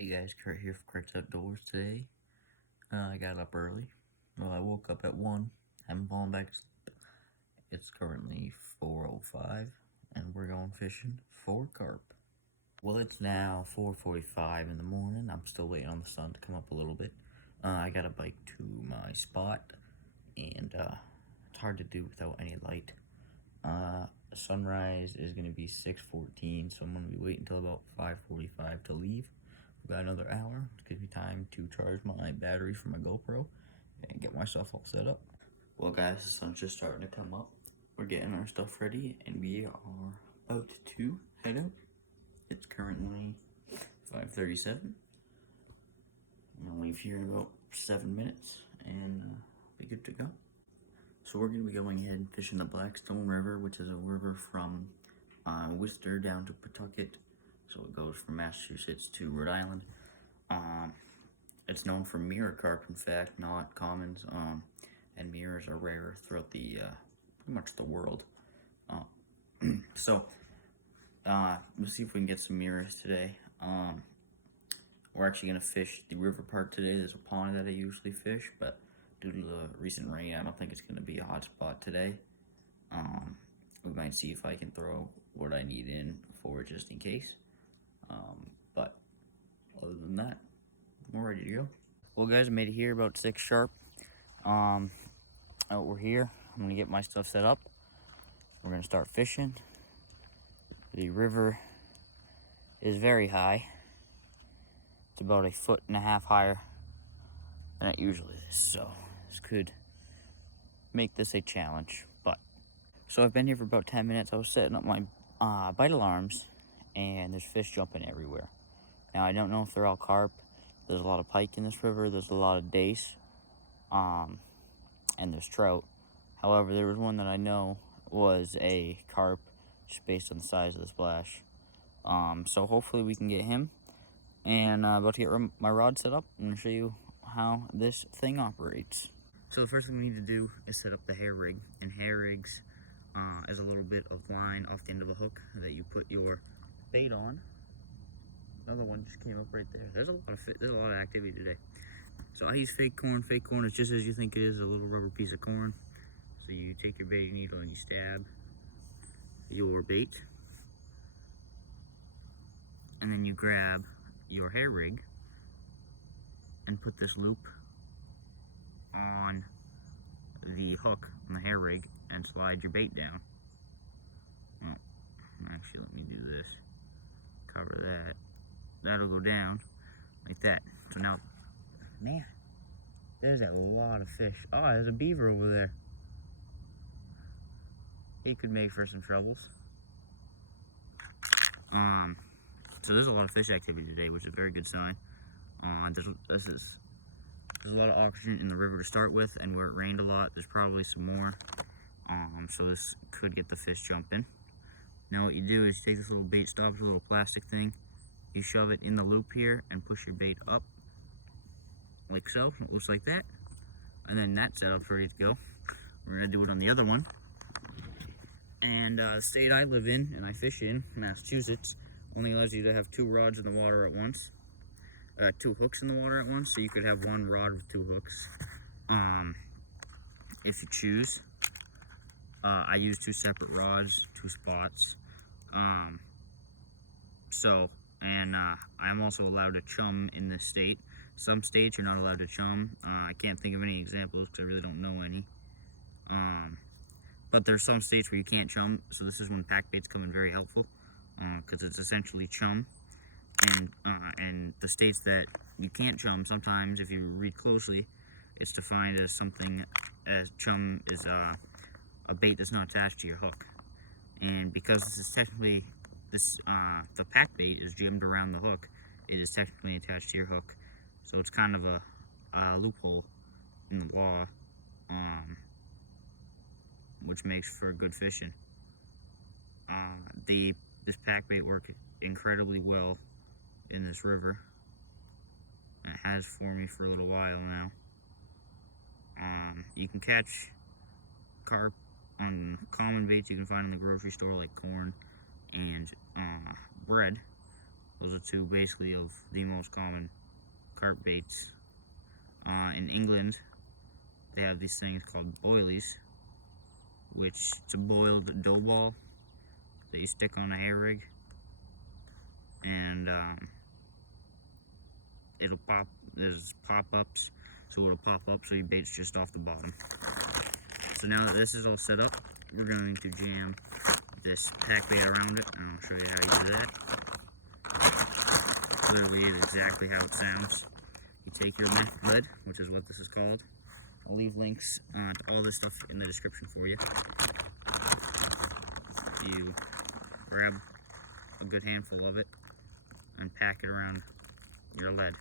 Hey guys, Kurt here for Kurt's Outdoors today. I got up early. Well, I woke up at 1, haven't fallen back to sleep. It's currently 4:05, and we're going fishing for carp. Well, it's now 4:45 in the morning. I'm still waiting on the sun to come up a little bit. I got a bike to my spot, and it's hard to do without any light. Sunrise is going to be 6:14, so I'm going to be waiting until about 5:45 to leave. About another hour. It gives me time to charge my battery for my GoPro and get myself all set up. Well guys, the sun's just starting to come up. We're getting our stuff ready and we are about to head out. It's currently 5:37. I'm gonna leave here in about 7 minutes and be good to go. So we're gonna be going ahead and fishing the Blackstone River, which is a river from Worcester down to Pawtucket. So it goes from Massachusetts to Rhode Island. It's known for mirror carp, in fact, not commons. And mirrors are rare throughout the pretty much the world. So let's see if we can get some mirrors today. We're actually gonna fish the river part today. There's a pond that I usually fish, but due to the recent rain, I don't think it's gonna be a hot spot today. We might see if I can throw what I need in for just in case. But other than that, we're ready to go. Well guys, I made it here about 6 sharp. We're here. I'm gonna get my stuff set up. We're gonna start fishing. The river is very high. It's about 1.5 feet higher than it usually is, so this could make this a challenge. But so I've been here for about 10 minutes. I was setting up my bite alarms, and there's fish jumping everywhere. Now I don't know if they're all carp. There's a lot of pike in this river. There's a lot of dace, and there's trout. However, there was one that I know was a carp, just based on the size of the splash. So hopefully we can get him. And about to get my rod set up. I'm gonna show you how this thing operates. So the first thing we need to do is set up the hair rig. And hair rigs is a little bit of line off the end of a hook that you put your bait on. Another one just came up right there. There's a lot of activity today. So I use fake corn. Fake corn is just as you think it is, a little rubber piece of corn. So you take your baiting needle and you stab your bait. And then you grab your hair rig and put this loop on the hook on the hair rig and slide your bait down. Well, actually, let me do this. Cover that. That'll go down like that. So now, man, there's a lot of fish. Oh, there's a beaver over there. He could make for some troubles. So there's a lot of fish activity today, which is a very good sign. There's a lot of oxygen in the river to start with, and where it rained a lot, there's probably some more. So this could get the fish jumping. Now what you do is you take this little bait stop, this little plastic thing, you shove it in the loop here and push your bait up, like so. It looks like that. And then that's set up ready to go. We're gonna do it on the other one. And the state I live in and I fish in, Massachusetts, only allows you to have 2 rods in the water at once. 2 hooks in the water at once, so you could have 1 rod with 2 hooks. If you choose. I use 2 separate rods, 2 spots. I'm also allowed to chum in this state. Some states you're not allowed to chum. I can't think of any examples because I really don't know any. But there's some states where you can't chum, so this is when pack baits come in very helpful, because it's essentially chum. And the states that you can't chum, sometimes if you read closely, it's defined as something as chum is a bait that's not attached to your hook. And because this is technically the pack bait is jammed around the hook, it is technically attached to your hook. So it's kind of a loophole in the law, which makes for good fishing. This pack bait works incredibly well in this river. It has for me for a little while now. You can catch carp on common baits you can find in the grocery store, like corn and bread. Those are two basically of the most common carp baits. In England, they have these things called boilies, which it's a boiled dough ball that you stick on a hair rig, and it'll pop. There's pop-ups, so it'll pop up so your bait's just off the bottom. So now that this is all set up, we're going to jam this pack bait around it, and I'll show you how you do that. Literally is exactly how it sounds. You take your meth lid, which is what this is called. I'll leave links to all this stuff in the description for you. You grab a good handful of it and pack it around your lead.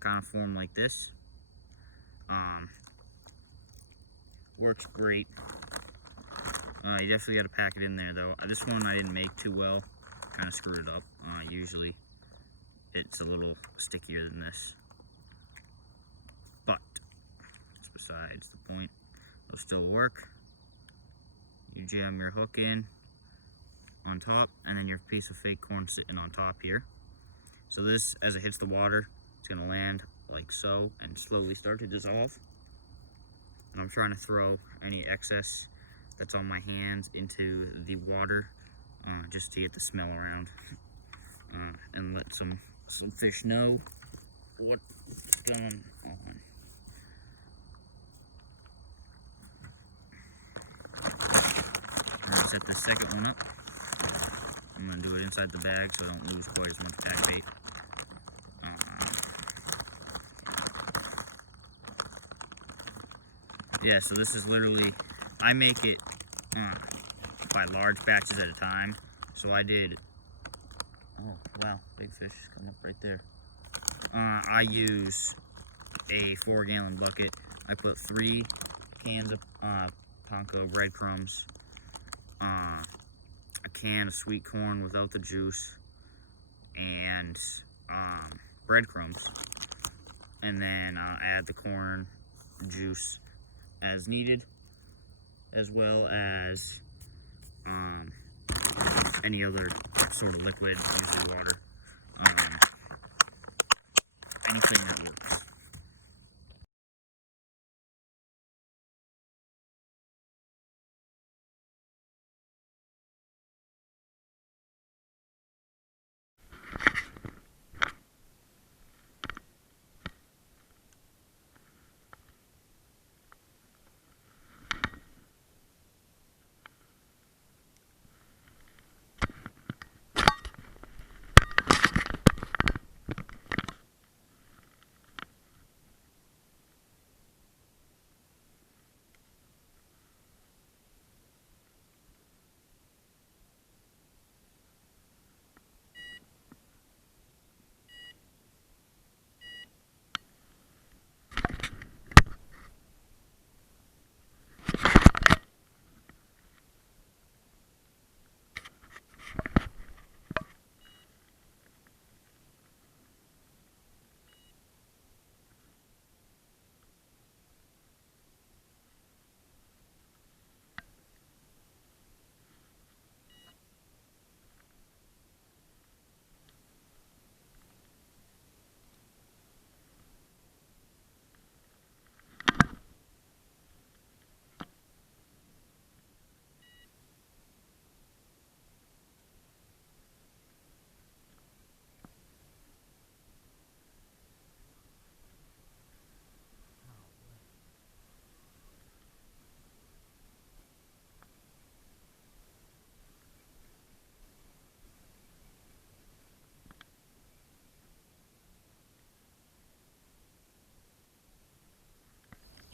Kind of form like this. Works great. You definitely got to pack it in there though. This one I didn't make too well. Kind of screwed it up. Usually it's a little stickier than this. But that's besides the point. It'll still work. You jam your hook in on top, and then your piece of fake corn sitting on top here. So this, as it hits the water, it's going to land like so and slowly start to dissolve. And I'm trying to throw any excess that's on my hands into the water just to get the smell around and let some fish know what's going on. I'm going to set the second one up. I'm going to do it inside the bag so I don't lose quite as much back bait. Yeah, so this is literally, I make it by large batches at a time. So I did, oh wow, big fish coming up right there. I use a 4-gallon bucket. I put 3 cans of panko breadcrumbs, a can of sweet corn without the juice, and breadcrumbs. And then I'll add the corn juice as needed, as well as any other sort of liquid, usually water, anything that works.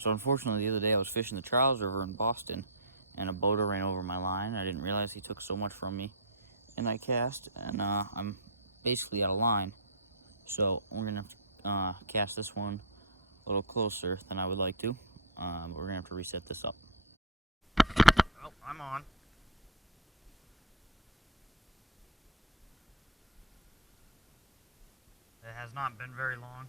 So unfortunately, the other day I was fishing the Charles River in Boston, and a boater ran over my line. I didn't realize he took so much from me, and I cast, and I'm basically out of line. So we're gonna have to cast this one a little closer than I would like to. But we're gonna have to reset this up. Oh, I'm on. It has not been very long.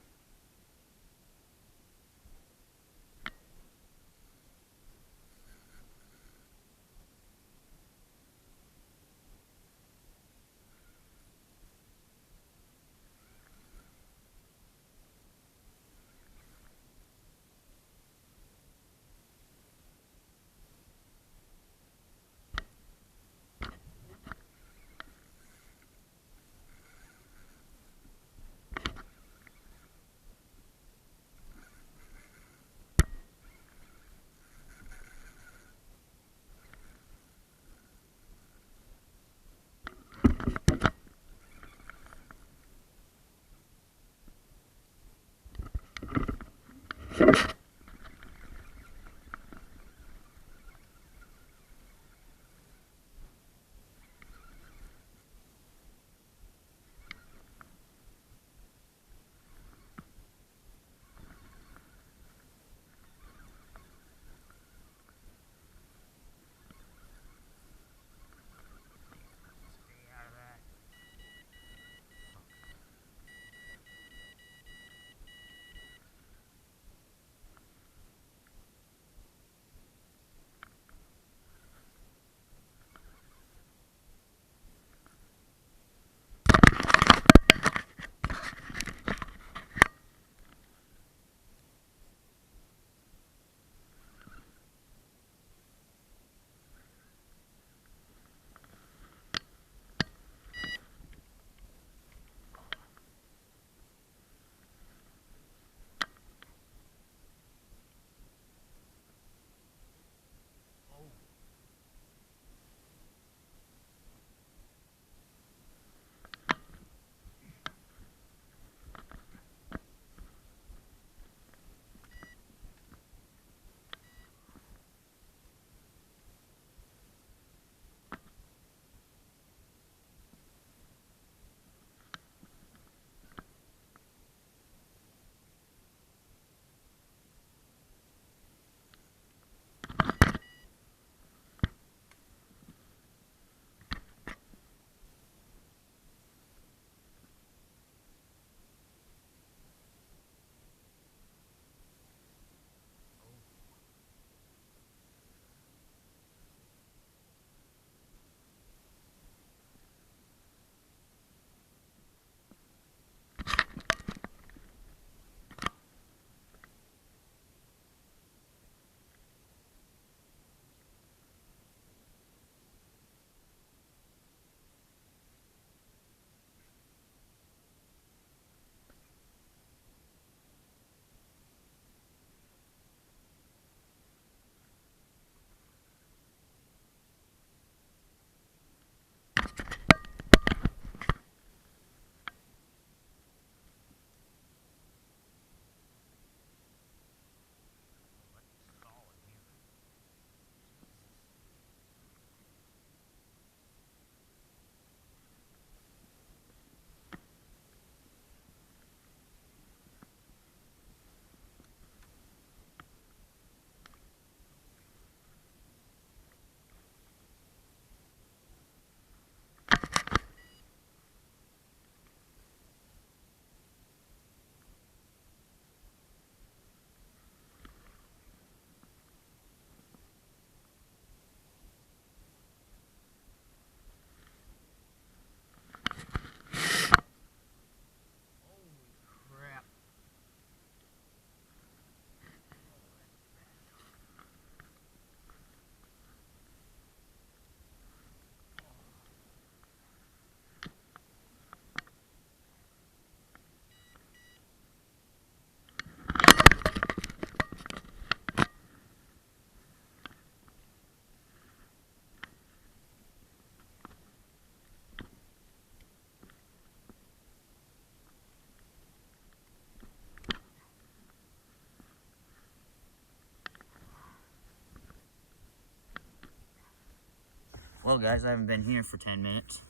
Well guys, I haven't been here for 10 minutes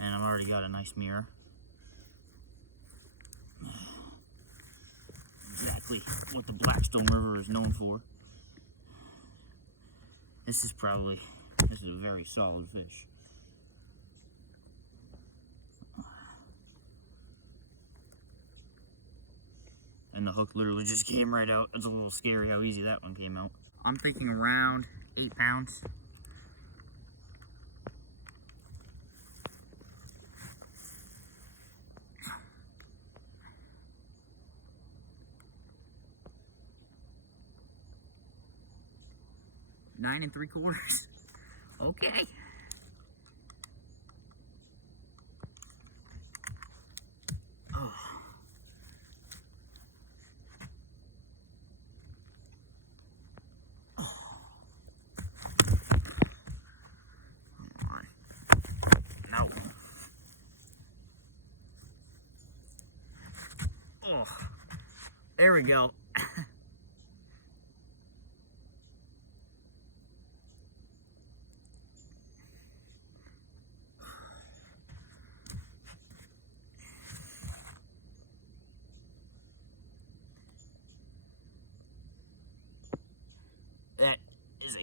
and I've already got a nice mirror. Exactly what the Blackstone River is known for. This is a very solid fish. And the hook literally just came right out. It's a little scary how easy that one came out. I'm thinking around 8 pounds. Nine and 3/4. Okay. Oh. Come on. No. Oh. There we go.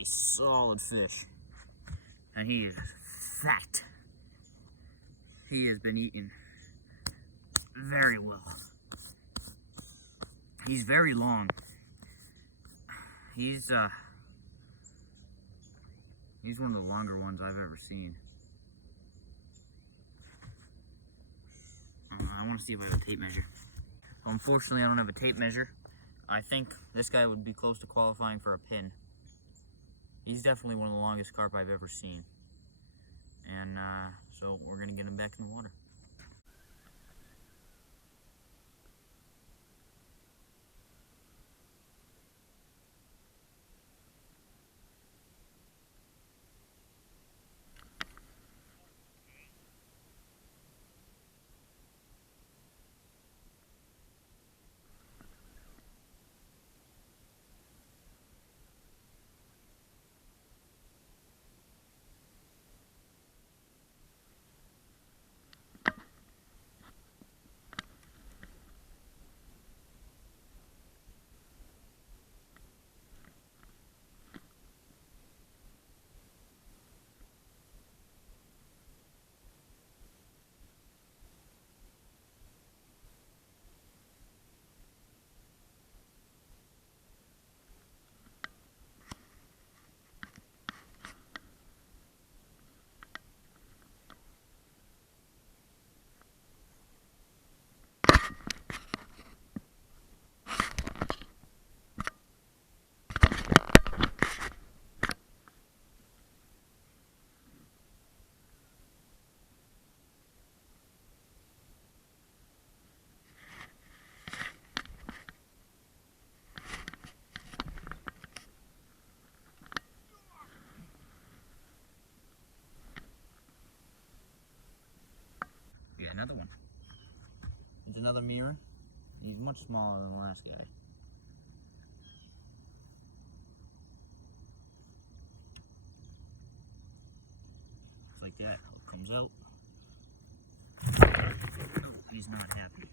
a solid fish. And he is fat. He has been eating very well. He's very long. He's one of the longer ones I've ever seen. I want to see if I have a tape measure. Well, unfortunately, I don't have a tape measure. I think this guy would be close to qualifying for a pin. He's definitely one of the longest carp I've ever seen. And so we're going to get him back in the water. Yeah, another one. It's another mirror. He's much smaller than the last guy. It's like that. It comes out. Oh, he's not happy.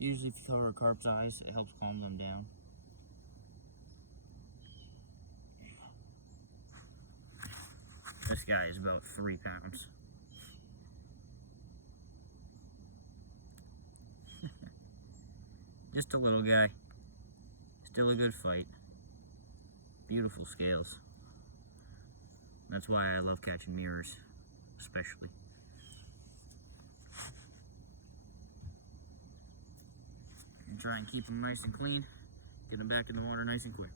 Usually if you cover a carp's eyes, it helps calm them down. This guy is about 3 pounds. Just a little guy. Still a good fight. Beautiful scales. That's why I love catching mirrors, especially. And try and keep them nice and clean. Get them back in the water nice and quick.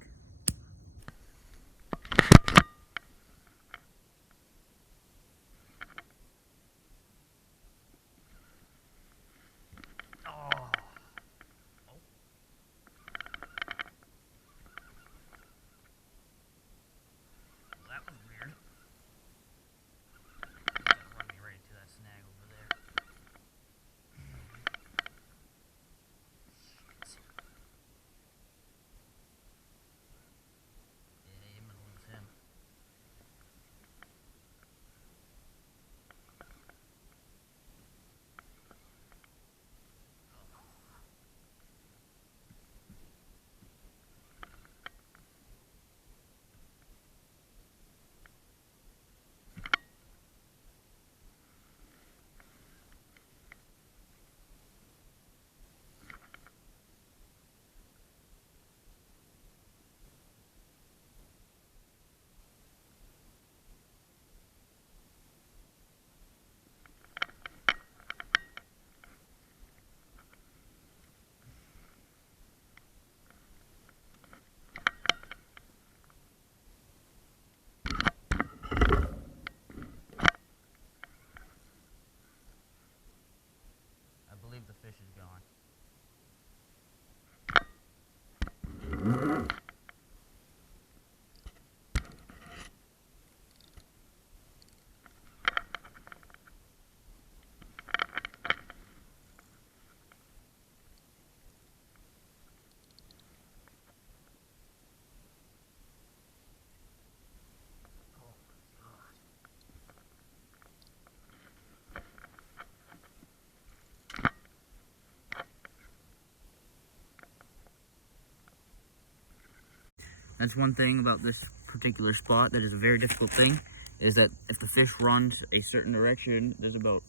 That's one thing about this particular spot that is a very difficult thing, is that if the fish runs a certain direction, there's about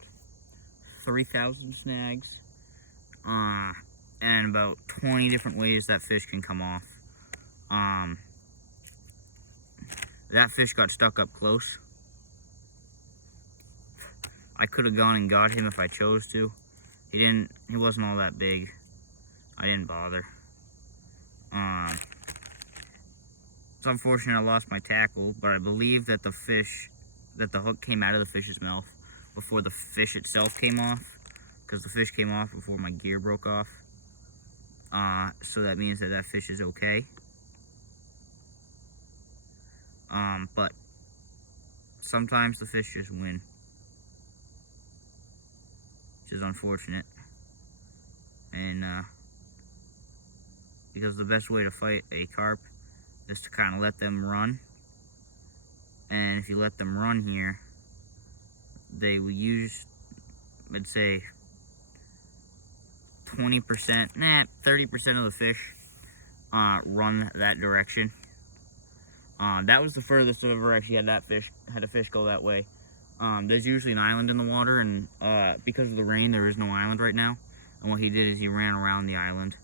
3,000 snags, and about 20 different ways that fish can come off. That fish got stuck up close. I could have gone and got him if I chose to. He wasn't all that big. I didn't bother. It's unfortunate I lost my tackle, but I believe that the hook came out of the fish's mouth before the fish itself came off, because the fish came off before my gear broke off. So that means that fish is okay. But sometimes the fish just win, which is unfortunate. And because the best way to fight a carp is to kind of let them run. And if you let them run here, they will use, I'd say, 20%, 30% of the fish run that direction. That was the furthest I've ever actually had a fish go that way. There's usually an island in the water, and because of the rain, there is no island right now. And what he did is he ran around the island.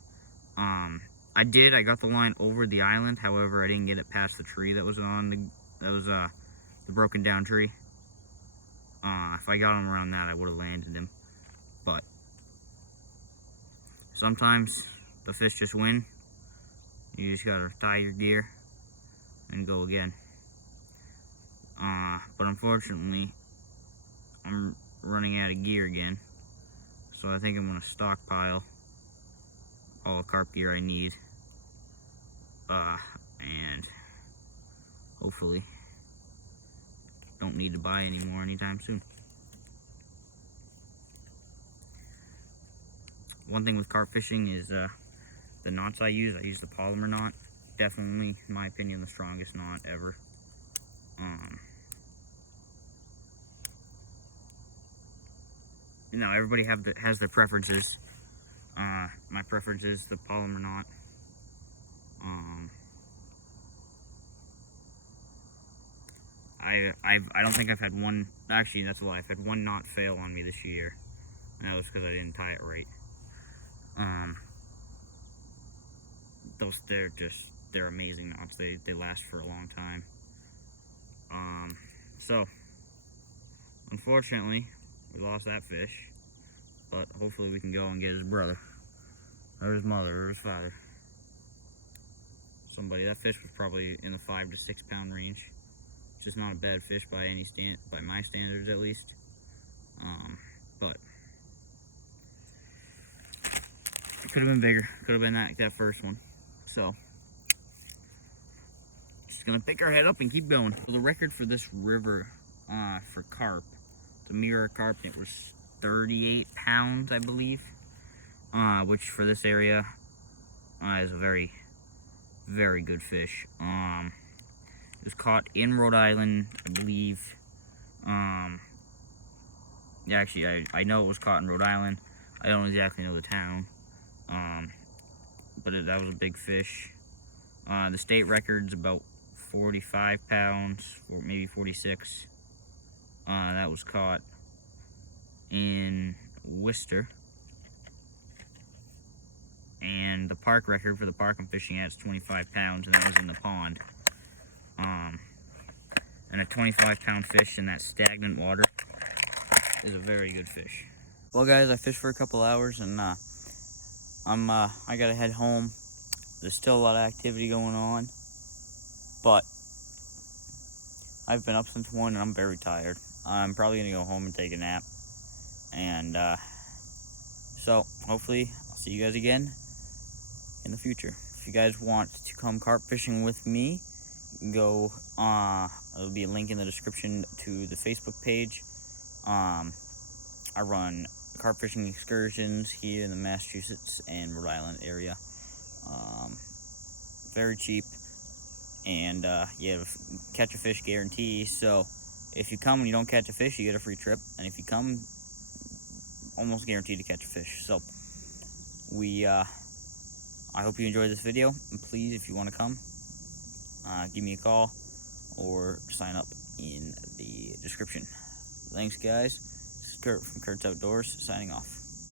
I got the line over the island. However, I didn't get it past the tree that was the broken down tree. If I got him around that, I would have landed him. But sometimes the fish just win. You just gotta tie your gear and go again. But unfortunately, I'm running out of gear again. So I think I'm gonna stockpile all the carp gear I need. And hopefully don't need to buy any more anytime soon. One thing with carp fishing is the knots I use the polymer knot. Definitely, in my opinion, the strongest knot ever. Everybody has their preferences. My preference is the polymer knot. I don't think I've had one. Actually, that's a lie. I've had one knot fail on me this year, and that was because I didn't tie it right. They're amazing knots. They last for a long time. So unfortunately, we lost that fish, but hopefully we can go and get his brother, or his mother, or his father. Somebody. That fish was probably in the 5 to 6 pound range. Just not a bad fish by my standards, at least. But it could have been bigger. Could have been that first one. So just gonna pick our head up and keep going. So the record for this river for carp, the mirror carp, it was 38 pounds, I believe. Which for this area is a very, very good fish. It was caught in Rhode Island, I believe. Yeah, actually, I know it was caught in Rhode Island. I don't exactly know the town. But that was a big fish. The state record's about 45 pounds, or maybe 46. That was caught in Worcester. And the park record for the park I'm fishing at is 25 pounds, and that was in the pond. And a 25-pound fish in that stagnant water is a very good fish. Well, guys, I fished for a couple hours, and I gotta head home. There's still a lot of activity going on, but I've been up since 1 and I'm very tired. I'm probably gonna go home and take a nap, and so hopefully I'll see you guys again in the future. If you guys want to come carp fishing with me, go, there'll be a link in the description to the Facebook page. I run carp fishing excursions here in the Massachusetts and Rhode Island area. Very cheap, and yeah, catch a fish guarantee. So if you come and you don't catch a fish, you get a free trip, and if you come, almost guaranteed to catch a fish. So I hope you enjoyed this video, and please, if you want to come, give me a call or sign up in the description. Thanks, guys. This is Kurt from Kurt's Outdoors, signing off.